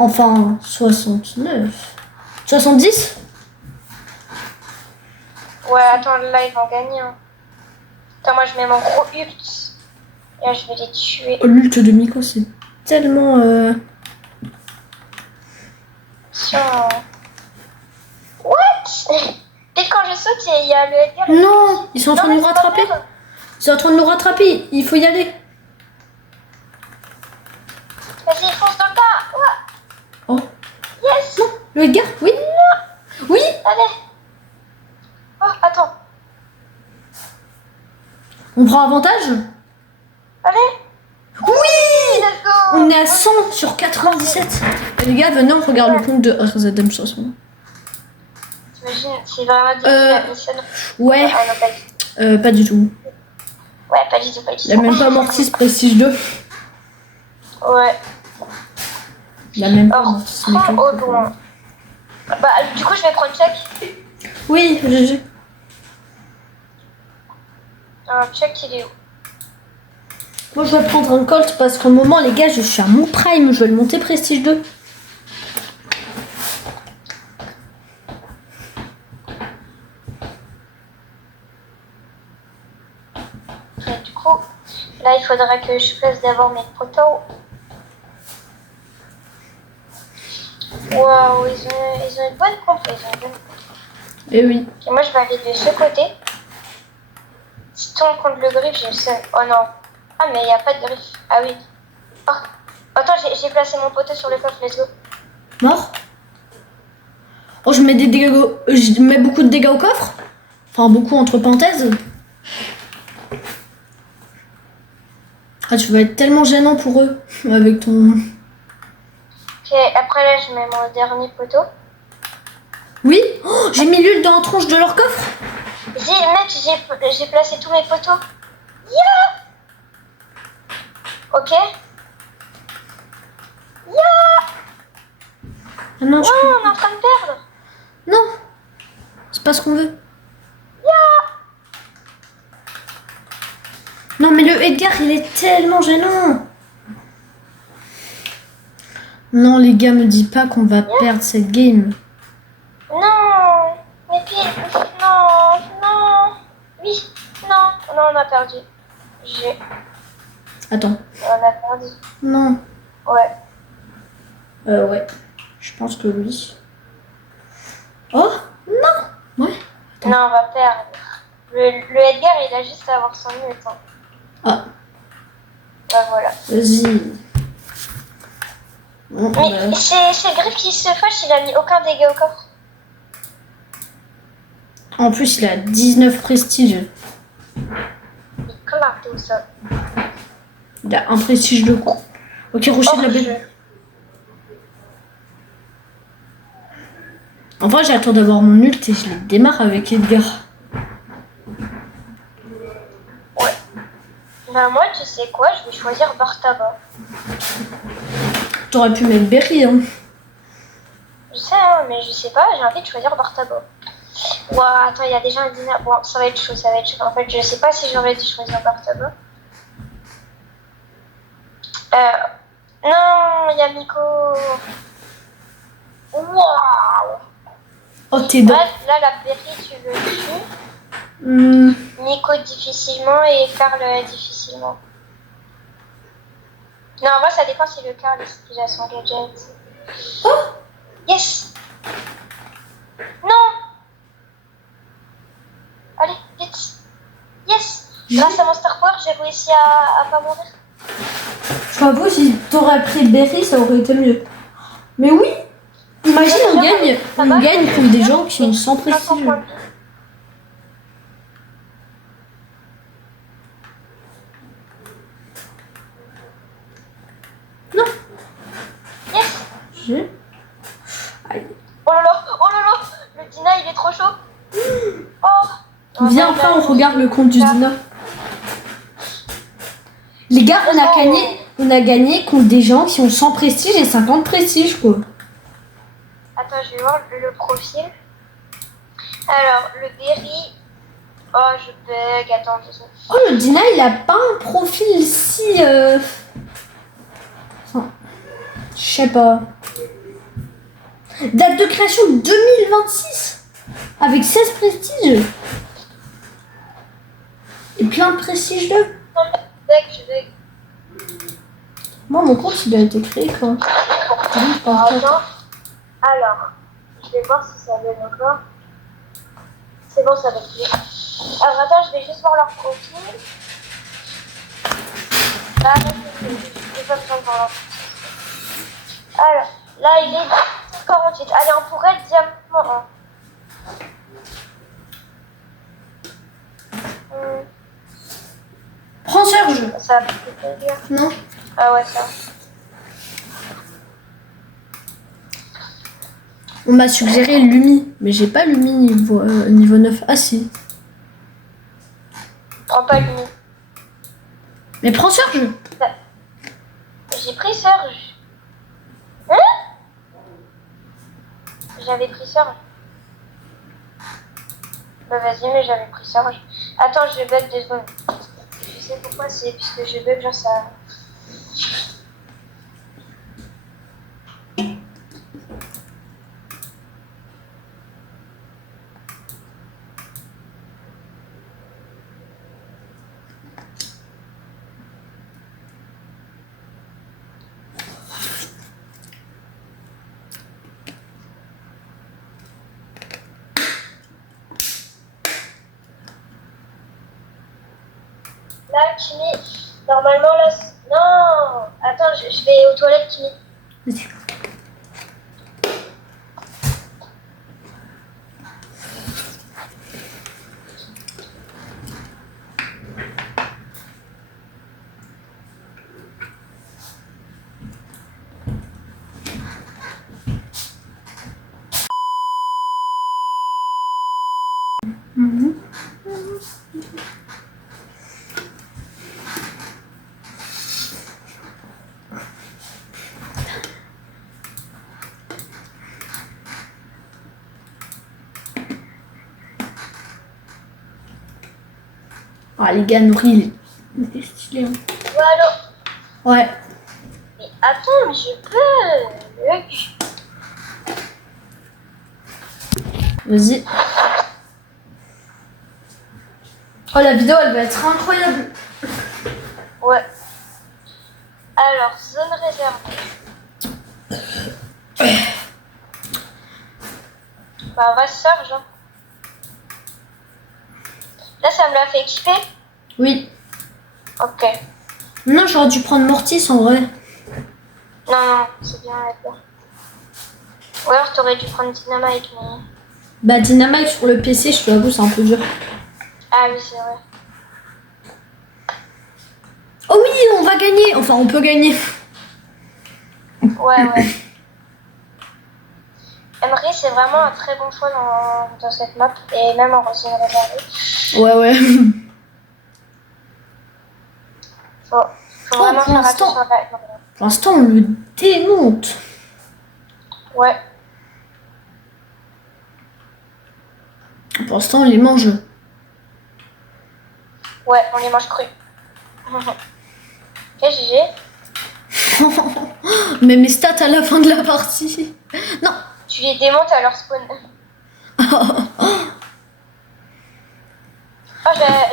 Enfin 69%. 70%. Ouais, attends, là, ils vont gagner. Hein. Attends, moi, je mets mon gros ult. Et là, je vais les tuer. Oh, l'ult de Miko, c'est tellement... Tiens. What? Peut-être quand je saute, il y a le Edgar. Non, ils sont en train de nous rattraper. Ils sont en train de nous rattraper. Il faut y aller. Vas-y, fonce dans le tas. Ouais. Oh. Yes. Non, le Edgar, oui. Oui. Allez. Oh, attends. On prend avantage. Allez. Oui. Let's go. On est à 100 sur 97. Les gars, venez, on regarde le compte de RZM60. T'imagines, c'est vraiment difficile la mission. Ouais. Ah, non, pas du tout. Pas du tout. Ouais, pas du tout, pas du tout. Il a même pas Mortis Prestige 2. Ouais. Il a même pas Alors, Mortis prends au Mega. loin. Bah, du coup, je vais prendre Chuck. Oui, GG. Alors, Chuck, il est où? Moi, je vais prendre un Colt parce qu'au moment, les gars, je suis à mon prime. Je vais le monter Prestige 2. Et du coup, là, il faudra que je place d'abord mes poteaux. Waouh, ils ont une bonne pompe. Eh oui. Et moi, je vais aller de ce côté. Si tu tombes contre le griffe, j'ai le seum. Oh non. Ah, mais il n'y a pas de griffe. Ah oui. Oh. Attends, j'ai placé mon poteau sur le coffre. Let's go. Mort. Oh, je mets des dégâts. Je mets beaucoup de dégâts au coffre. Enfin, beaucoup entre parenthèses. Ah, tu vas être tellement gênant pour eux avec ton. Ok, après là, je mets mon dernier poteau. Oui. Oh, j'ai mis l'huile dans la tronche de leur coffre. Mec, j'ai placé tous mes poteaux. Yeah. Ok. Yeah. Ah non, Oh, on est en train de perdre. Non. C'est pas ce qu'on veut. Yeah. Non, mais le Edgar, il est tellement gênant. Non, les gars, me dis pas qu'on va perdre cette game. Non. Mais puis, non. Oui, non, on a perdu. Attends. On a perdu. Non. Ouais. Ouais. Je pense que oui. Oh, non. Ouais. Attends. Non, on va perdre. Le Edgar, il a juste à avoir son ult. Hein. Ah. Bah voilà. Vas-y. Bon, Mais c'est le griffe qui se fâche, il a mis aucun dégât au coffre. En plus, il a 19 prestige. Il claque tout ça. Il a un prestige de coup. Ok, rocher de la belle. En vrai, j'attends d'avoir mon ult et je le démarre avec Edgar. Ouais. Bah moi, tu sais quoi, je vais choisir Bartaba. T'aurais pu mettre Berry, hein. Je mais je sais pas, j'ai envie de choisir Bartabo. Ouah, attends, il y a déjà un dîner. Bon, ça va être chaud, ça va être chaud. En fait, je sais pas si j'aurais dû choisir Bartabo. Non, il y a Miko. Waouh! Oh, t'es bon. Là, la Berry, tu le tues. Nico difficilement et Karl difficilement. Non, en vrai, ça dépend si le Karl est déjà son gadget. Oh! Yes! Non! Allez, vite! Yes! Grâce à mon Star Power, j'ai réussi à pas mourir. J'avoue, si t'aurais pris Berry, ça aurait été mieux. Mais oui! Imagine, on gagne contre des gens qui ont 100 prestige. Non! Yes! Aïe. Oh là là! Oh là là! Le Dina, il est trop chaud! Oh! Viens, après, on regarde le compte du Dina. Les gars, on a gagné contre des gens qui ont 100 prestige et 50 prestige, quoi. Attends, je vais voir le profil. Alors, le Berry. Oh, je bug. Attends, je sais. Oh, le Dina, il a pas un profil si... Enfin, je sais pas. Date de création 2026. Avec 16 prestiges. Et plein de prestige 2. Non, je bug. Moi, mon compte, il a été créé quand? Attends. Alors, je vais voir si ça bug encore. C'est bon, ça va être. Alors, attends, je vais juste voir leur profil. Là, j'ai pas besoin de voir leur profil. Alors, là, il est 48. Allez, on pourrait être diamant 1. Prends Serge. Ça va peut-être dire. Non. Ah ouais, ça. On m'a suggéré Lumi, mais j'ai pas Lumi niveau 9. Ah si. Prends pas lui. Mais prends Serge. J'ai pris Serge. Hein? J'avais pris Serge. Bah vas-y, mais j'avais pris Serge. Attends, je bug 2 secondes. Je sais pourquoi, c'est puisque je bug, genre ça... Là, Kimi, normalement, là... Non! Attends, je vais aux toilettes, Kimi. Vas-y. Ah, les gars, Nourri, il est stylé. Hein. Voilà. Ouais. Mais attends, mais je peux... Vas-y. Oh, la vidéo, elle va être incroyable. Ouais. Alors, zone réservée. Bah, on va se Serge. Hein. Là, ça me l'a fait équiper? Oui. Ok. Non, j'aurais dû prendre Mortis en vrai. Non, c'est bien avec toi. Ou alors, t'aurais dû prendre Dynamite, mais... Bah, Dynamite sur le PC, je t'avoue, c'est un peu dur. Ah oui, c'est vrai. Oh oui, on va gagner. Enfin, on peut gagner. Ouais. Emery, c'est vraiment un très bon choix dans cette map, et même en zone réservée. Ouais. Faut vraiment faire attention à Pour l'instant, on le démonte. Ouais. Pour l'instant, on les mange. Ouais, on les mange crus. Ok, GG. Mais mes stats à la fin de la partie. Non. Tu les démontes à leur spawn. Oh,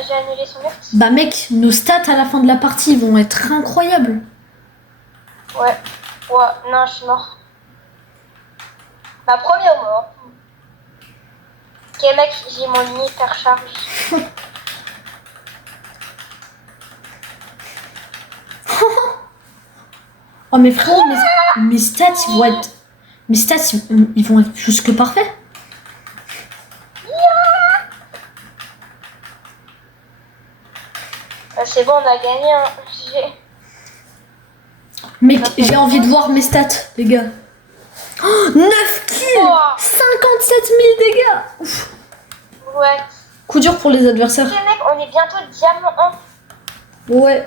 j'ai annulé son ult. Bah mec, nos stats à la fin de la partie vont être incroyables. Ouais. Ouais, non, je suis mort. Ma première mort. Ok, mec, j'ai mon hyper charge. Oh mais frérot, mes stats ils vont être. Mes stats ils vont être plus que parfaits. C'est bon, on a gagné. Hein. Mec, j'ai envie de voir mes stats, les gars. Oh, 9 kills, Oh. 57 000 dégâts. Ouf. Ouais. Coup dur pour les adversaires. Ok, mec, on est bientôt diamant 1. Ouais.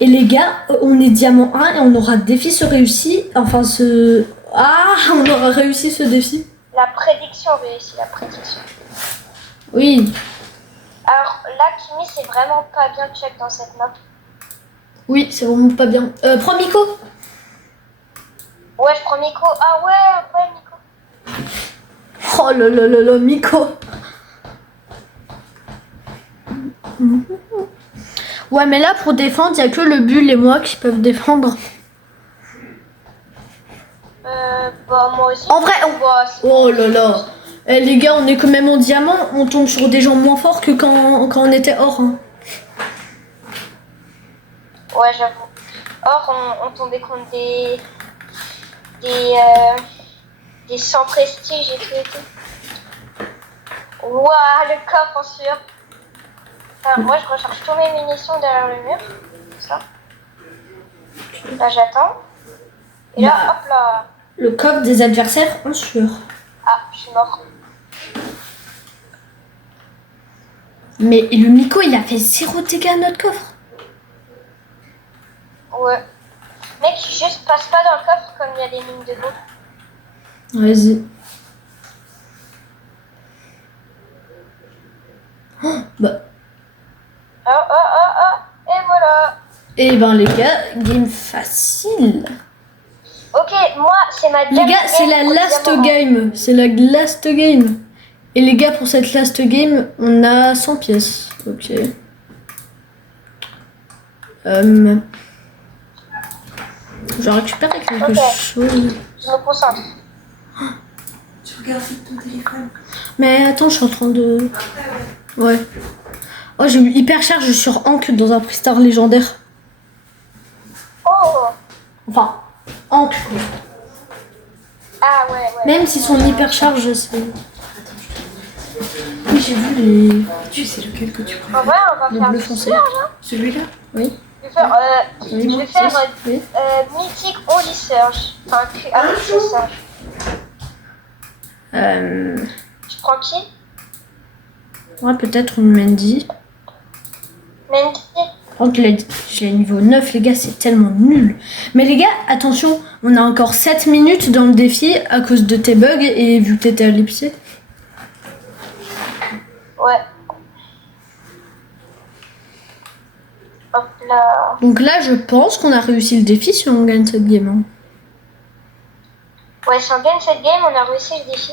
Et les gars, on est diamant 1 et on aura défi ce réussi. Enfin, ce... Ah, on aura réussi ce défi. La prédiction réussie, la prédiction. Oui. Alors là, Kimi, c'est vraiment pas bien check dans cette map. Oui, c'est vraiment pas bien. Prends Miko. Ouais, je prends Miko. Ah ouais, Miko. Oh là là là là, Miko. Ouais, mais là, pour défendre, il n'y a que le Bull et moi qui peuvent défendre. Bah, moi aussi. En vrai, Bah, oh là là. Eh, les gars, on est quand même en diamant. On tombe sur des gens moins forts que quand on était or. Hein. Ouais, j'avoue. Or, on tombait contre des sans prestige et tout et tout. Ouah, le coffre en sûr. Enfin, moi, je recharge tous mes munitions derrière le mur. Comme ça. Là, j'attends. Et là, hop là. Le coffre des adversaires en sueur. Ah, je suis mort. Mais le Miko, il a fait 0 dégâts à notre coffre. Ouais. Mec, juste passe pas dans le coffre comme il y a des mines de boue. Vas-y. Oh, bah. Et voilà. Et ben les gars, game facile. Ok, moi, c'est ma Les gars, c'est la last game. C'est la last game. Et les gars, pour cette last game, on a 100 pièces. Ok. Je vais récupérer quelque chose. Je me concentre. Tu regardes ton téléphone. Mais attends, je suis en train de... Ouais. Oh, j'ai eu hyper charge sur Hank dans un Pristar légendaire. Oh. Enfin, Hank. Quoi. Ah ouais. Même si son hyper charge, c'est... Oui, j'ai vu les... Tu sais lequel que tu En préfères? vrai, on va Le faire bleu du foncé. surge, hein. Celui-là? Oui. Je vais faire, Oui, je moi, vais faire c'est- oui. mythique only surge. Enfin, avec ce surge. Je prends qui? Ouais, peut-être une Mandy. Mendy. Par contre, j'ai niveau 9, les gars, c'est tellement nul. Mais les gars, attention, on a encore 7 minutes dans le défi à cause de tes bugs et vu que t'étais ellipsé. Ouais. Hop là. Donc là, je pense qu'on a réussi le défi si on gagne cette game. Hein. Ouais, si on gagne cette game, on a réussi le défi.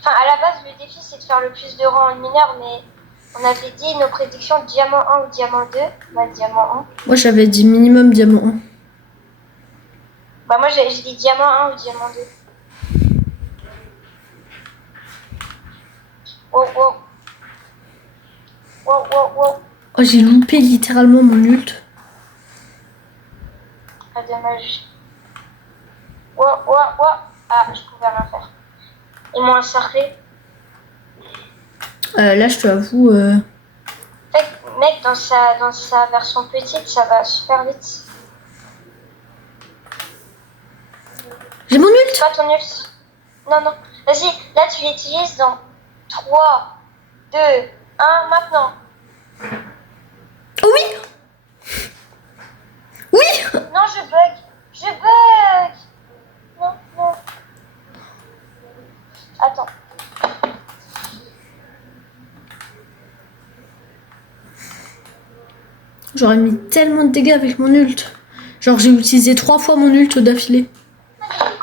Enfin, à la base, le défi, c'est de faire le plus de rangs en mineur, mais on avait dit nos prédictions diamant 1 ou diamant 2. Bah, diamant 1. Moi, j'avais dit minimum diamant 1. Bah, moi, j'ai dit diamant 1 ou diamant 2. Wow. Oh, j'ai loupé littéralement mon ult. Ah, dommage. Wow. Ah, je pouvais rien faire. Ils m'ont encerclé. Là, je t'avoue... En fait, mec, dans sa version petite, ça va super vite. J'ai mon C'est ult. pas ton ult. Non. Vas-y, là, tu l'utilises dans 3, 2, 1, maintenant. Oh oui. Oui. Non, je bug. Non. Attends. J'aurais mis tellement de dégâts avec mon ult. Genre j'ai utilisé 3 fois mon ult d'affilée.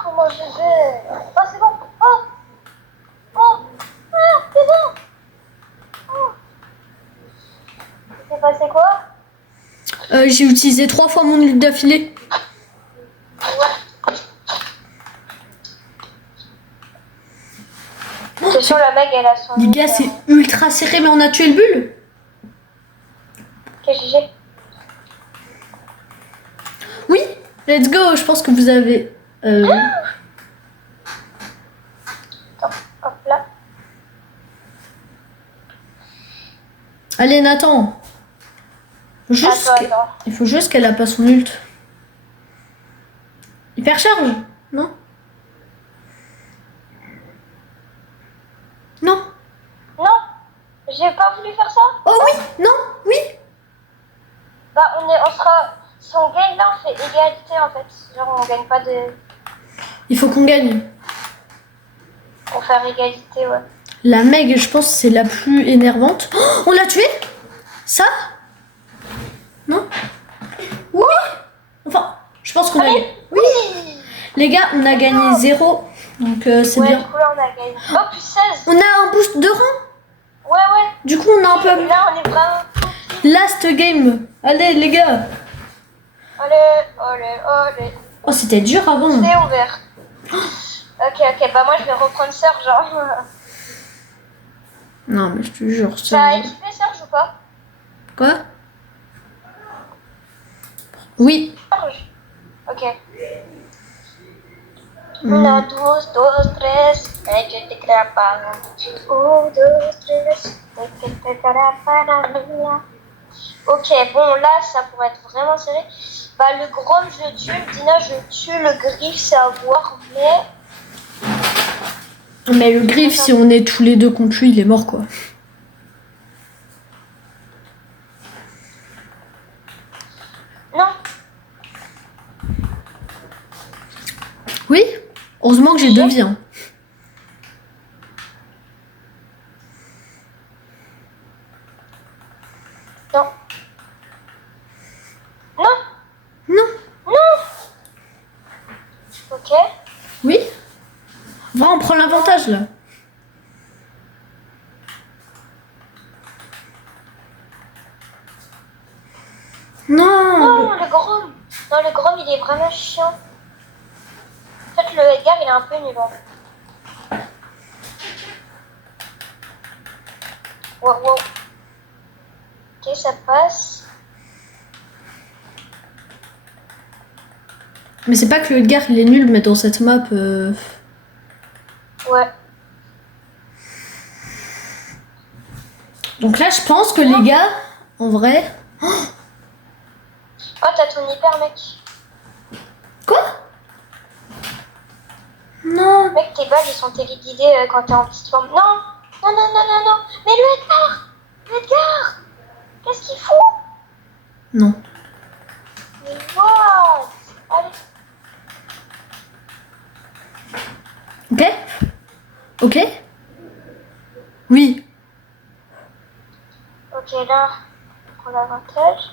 Comment je vais? Oh, c'est bon. Oh. Oh. Ah, c'est bon. Oh. C'est passé quoi? J'ai utilisé 3 fois mon ult d'affilée. Ouais. C'est sûr, la mec, elle a son... Les gars, c'est ultra serré, mais on a tué le bulle. Ok, GG. Oui, let's go. Je pense que vous avez... Attends, hop là. Allez, Nathan. Juste Attends. Il faut juste qu'elle a pas son ult. Hyper charge, non? Non. Non, j'ai pas voulu faire ça. Oh oui, non, oui. Bah, on sera... Si on gagne là, on fait égalité en fait. Genre, on gagne pas de... Il faut qu'on gagne. Pour faire égalité, ouais. La Meg, je pense, c'est la plus énervante. Oh, on l'a tué? Ça? Non? Oui. Enfin, je pense qu'on a gagné. Oui. Les gars, on a gagné 0. Donc c'est Ouais, bien. du coup là, on a gagné. Oh, plus 16. On a un boost de rang. Ouais, ouais. Du coup, on a un Et peu... là, on est vraiment... Last game. Allez, les gars. Allez. Oh, c'était dur avant. C'est ouvert. Ok, bah moi, je vais reprendre Serge, genre. Non, mais je te jure, T'as ça... équipé Serge ou pas? Quoi? Oui. Serge. Ok. 1, 2, 3, et que te grapa. 1, 2, 3, et que te grapa. Ok, bon, là, ça pourrait être vraiment serré. Bah, le Grom, je le tue. Le Dina, je le tue. Le Griffe, c'est à voir, mais... Mais le griffe, si on est tous les deux contre lui, il est mort, quoi. Non. Oui. Heureusement que j'ai 2 vies. Hein. Non. Non. Non. Non. Ok. Oui. Va, on prend l'avantage, là. Non. Non, le Grom. Non, le Grom, il est vraiment chiant. En fait, le Edgar, il est un peu nul. Hein. Wow. Ok, ça passe. Mais c'est pas que le Edgar, il est nul, mais dans cette map... Ouais. Donc là, je pense que les gars, en vrai... Oh, t'as ton hyper, mec. Quoi? Non. Mec, tes balles, ils sont téléguidées quand t'es en petite forme. Non. Mais le Edgar. Qu'est-ce qu'il fout? Non. Mais what? Allez. Ok. Oui. Ok, là, on prend l'avantage.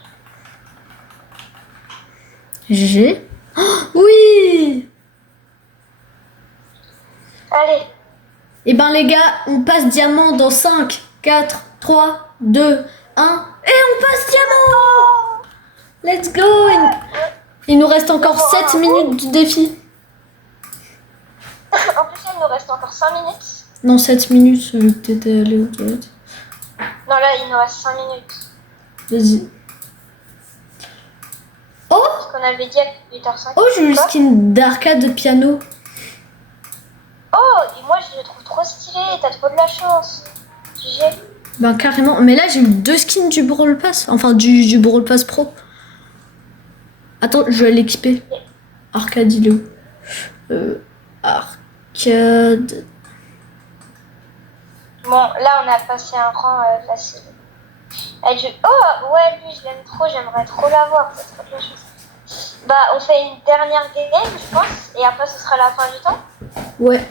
GG. Oh, oui. Allez. Et ben les gars, on passe diamant dans 5, 4, 3, 2, 1. Et on passe diamant. Let's go. Il nous reste encore 7 minutes du défi. En plus, il nous reste encore 5 minutes. Non, 7 minutes, vu que t'étais allé aux toilettes. Non, là, il nous reste 5 minutes. Vas-y. Oh, Parce qu'on avait dit à 8h05. oh, j'ai eu le skin d'arcade piano. Oh, et moi, je le trouve trop stylé. T'as trop de la chance. GG. Ben carrément. Mais là, j'ai eu 2 skins du Brawl Pass. Enfin, du Brawl Pass Pro. Attends, je vais l'équiper. Arcade, il est où? Arcade. Bon, là, on a passé un rang facile. Oh, ouais, lui, je l'aime trop. J'aimerais trop l'avoir. C'est trop de la chance. Bah, on fait une dernière game, je pense. Et après, ce sera la fin du temps. Ouais.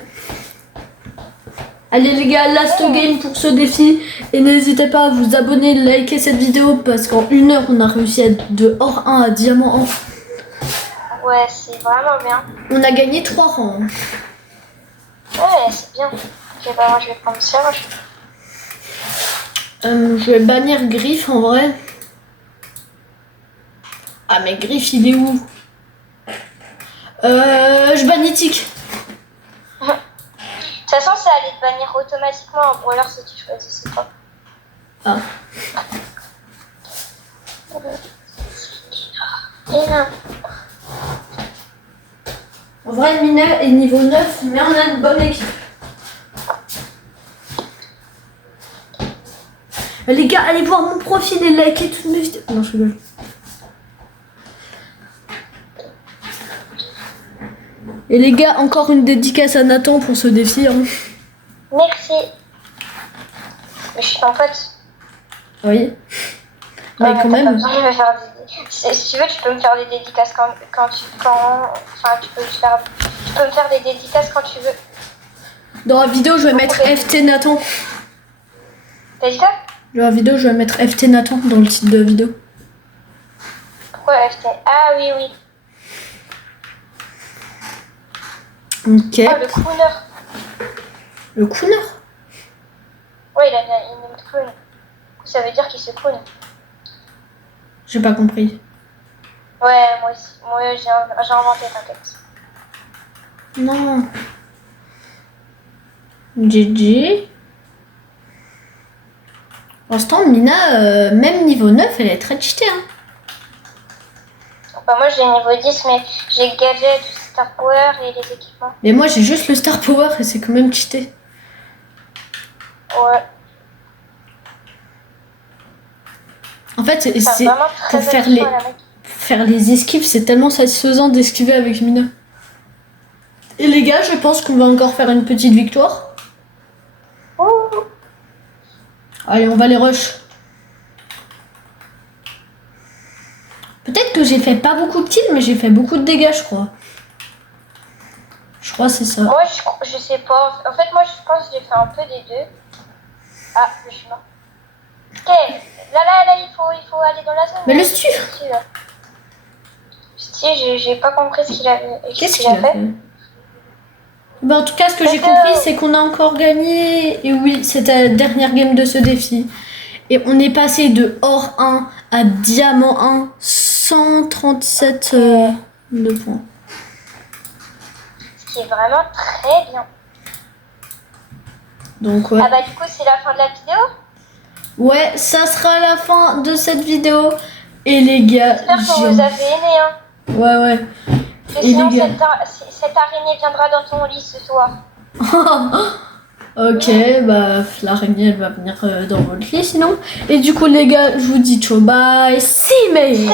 Allez les gars, last game pour ce défi. Et n'hésitez pas à vous abonner, liker cette vidéo parce qu'en 1 heure, on a réussi à être de or 1 à diamant 1. Ouais, c'est vraiment bien. On a gagné 3 rangs. Ouais, c'est bien. Ok, bah moi je vais prendre ça. Je vais bannir Griff en vrai. Ah mais Griff il est où? Je bannis Tic. De toute façon, ça allait te bannir automatiquement en brawler si tu choisissais pas. Ah. Et là. En vrai Mina est niveau 9 mais on a une bonne équipe. Les gars, allez voir mon profil et likez toutes mes vidéos. Non, je rigole. Et les gars, encore une dédicace à Nathan pour ce défi. Hein. Merci. Mais je suis ton pote. Oui. Mais quand même. Je vais faire si tu veux, tu peux me faire des dédicaces enfin, tu peux me faire des dédicaces quand tu veux. Dans la vidéo, je vais mettre FT Nathan. T'as dit quoi? Dans la vidéo, je vais mettre FT Nathan dans le titre de la vidéo. Pourquoi FT? Ah oui, oui. Ok. Oh, le crooner. Le crooner? Ouais, il a une nom de croon. Ça veut dire qu'il se croon. J'ai pas compris. Ouais, moi aussi. Moi, j'ai inventé, t'inquiète. Non. GG. Pour l'instant, Mina, même niveau 9, elle est très cheatée. Hein. Bah, moi, j'ai niveau 10, mais j'ai gadget, Star Power et les équipements. Mais moi, j'ai juste le Star Power et c'est quand même cheaté. Ouais. En fait, c'est vraiment pour faire les esquives, c'est tellement satisfaisant d'esquiver avec Mina. Et les gars, je pense qu'on va encore faire une petite victoire. Ouh. Allez, on va les rush. Peut-être que j'ai fait pas beaucoup de kills, mais j'ai fait beaucoup de dégâts, je crois. Je crois que c'est ça. Moi, je sais pas. En fait, moi, je pense que j'ai fait un peu des deux. Ah, je suis mort. Ok, là, il faut aller dans la zone. Mais le stu. J'ai pas compris ce qu'il avait. Qu'est-ce qu'il a fait? Bah, en tout cas, ce que j'ai compris, c'est qu'on a encore gagné. Et oui, c'était la dernière game de ce défi. Et on est passé de or 1 à diamant 1, 137 de points. Ce qui est vraiment très bien. Donc ouais. Ah bah du coup, c'est la fin de la vidéo? Ouais, ça sera la fin de cette vidéo. Et les gars, j'espère que vous avez aimé, hein. Ouais, ouais. Et sinon, cette araignée viendra dans ton lit ce soir. Ok, bah l'araignée elle va venir dans votre lit sinon. Et du coup les gars, je vous dis ciao, bye, see me.